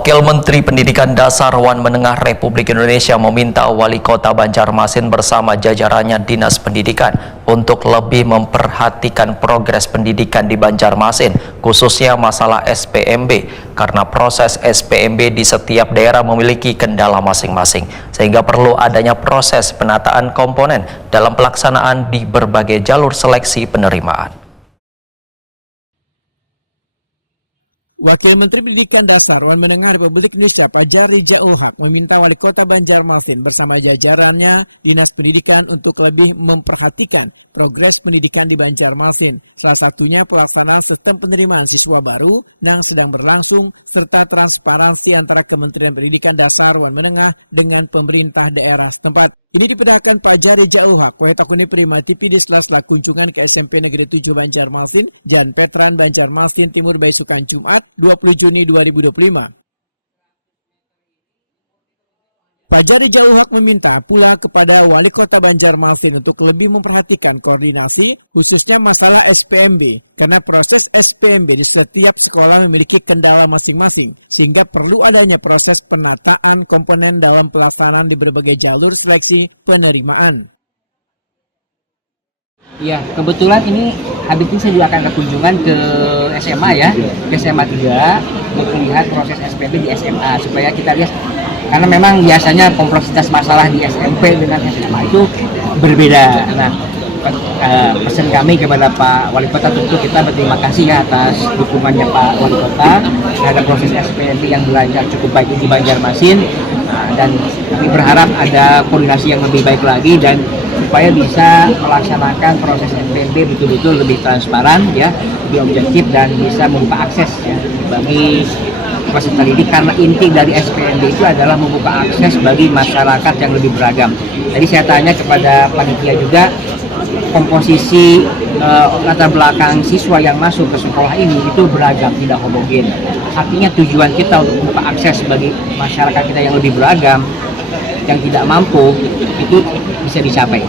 Wakil Menteri Pendidikan Dasar Wan Menengah Republik Indonesia meminta Wali Kota Banjarmasin bersama jajarannya Dinas Pendidikan untuk lebih memperhatikan progres pendidikan di Banjarmasin, khususnya masalah SPMB, karena proses SPMB di setiap daerah memiliki kendala masing-masing, sehingga perlu adanya proses penataan komponen dalam pelaksanaan di berbagai jalur seleksi penerimaan. Wakil Menteri Pendidikan Dasar Wan Menengah Republik Indonesia Fajar Rijaul Haq meminta Wali Kota Banjarmasin bersama jajarannya Dinas Pendidikan untuk lebih memperhatikan progres pendidikan di Banjarmasin. Salah satunya pelaksanaan sistem penerimaan siswa baru yang sedang berlangsung serta transparansi antara Kementerian Pendidikan Dasar Wan Menengah dengan pemerintah daerah setempat. Ini diperlihatkan Fajar Rijaul Haq, Wahetakuni Prima TV di sela-sela kunjungan ke SMP Negeri 7 Banjarmasin, Jalan Petran, Banjarmasin Timur, Baisukan, Jumat 20 Juni 2025. Fajar Rijaul Haq meminta pula kepada Wali Kota Banjarmasin untuk lebih memperhatikan koordinasi, khususnya masalah SPMB, karena proses SPMB di setiap sekolah memiliki kendala masing-masing, sehingga perlu adanya proses penataan komponen dalam pelaksanaan di berbagai jalur seleksi penerimaan. Ya, kebetulan ini habis ini saya juga akan ada kunjungan ke SMA ya, ke SMA 3 untuk melihat proses SPMB di SMA supaya kita lihat, karena memang biasanya kompleksitas masalah di SMP dengan SMA itu berbeda. Nah, pesan kami kepada Pak Wali Kota, tentu kita berterima kasih ya atas dukungannya Pak Wali Kota terhadap proses SPMB yang belajar cukup baik di Banjarmasin, dan kami berharap ada koordinasi yang lebih baik lagi dan supaya bisa melaksanakan proses SPMB betul-betul lebih transparan ya, lebih objektif dan bisa membuka akses ya bagi peserta didik, karena inti dari SPMB itu adalah membuka akses bagi masyarakat yang lebih beragam. Jadi saya tanya kepada panitia juga, komposisi latar belakang siswa yang masuk ke sekolah ini itu beragam, tidak homogen. Artinya tujuan kita untuk membuka akses bagi masyarakat kita yang lebih beragam, yang tidak mampu, itu bisa dicapai.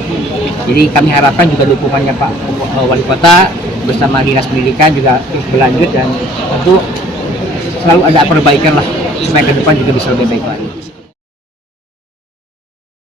Jadi kami harapkan juga dukungannya Pak Wali Kota bersama Dinas Pendidikan juga terus berlanjut dan tentu selalu ada perbaikan lah supaya ke depan juga bisa lebih baik lagi.